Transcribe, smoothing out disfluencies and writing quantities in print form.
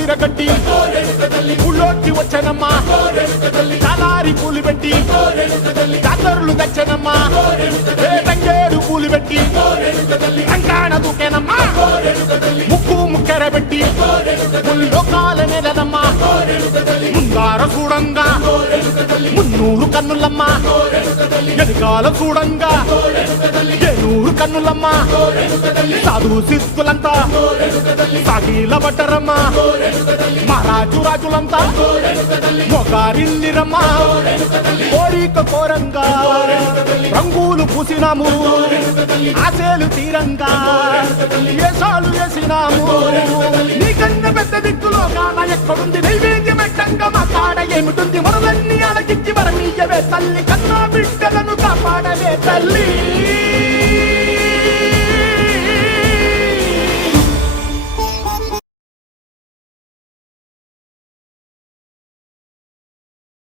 విరగట్టి ఊళ్ళోకి వచ్చనమ్మా చాలారి పూలు పెట్టి జాతరులు తెచ్చనమ్మా తంగేడు పూలు పెట్టి రంగాణ దూకేనమ్మా ముక్కు ముక్కెర పెట్టి ముల్లోకాల నెలనమ్మా ముందార చూడంగా మున్నూరు కన్నులమ్మా ఎనకాల చూడంగా ఏనూరు కన్నులమ్మా సాధు సిద్ధులంతా సాగిల పట్టరమ్మా మహారాజు రాజులంతా మొగారిల్లిరమ్మా కోరిక కోరంగా రంగులు పూసినాము ఆశలు తీరంగా ఏసాలు వేసినాము నీకన్నా పెద్ద దిక్కులో కాన ఎక్కడుంది నైవేద్యం పెట్టంగా మా కాడ ఏమిటుంది మనలన్నీ అలకించి మరమీయవే తల్లి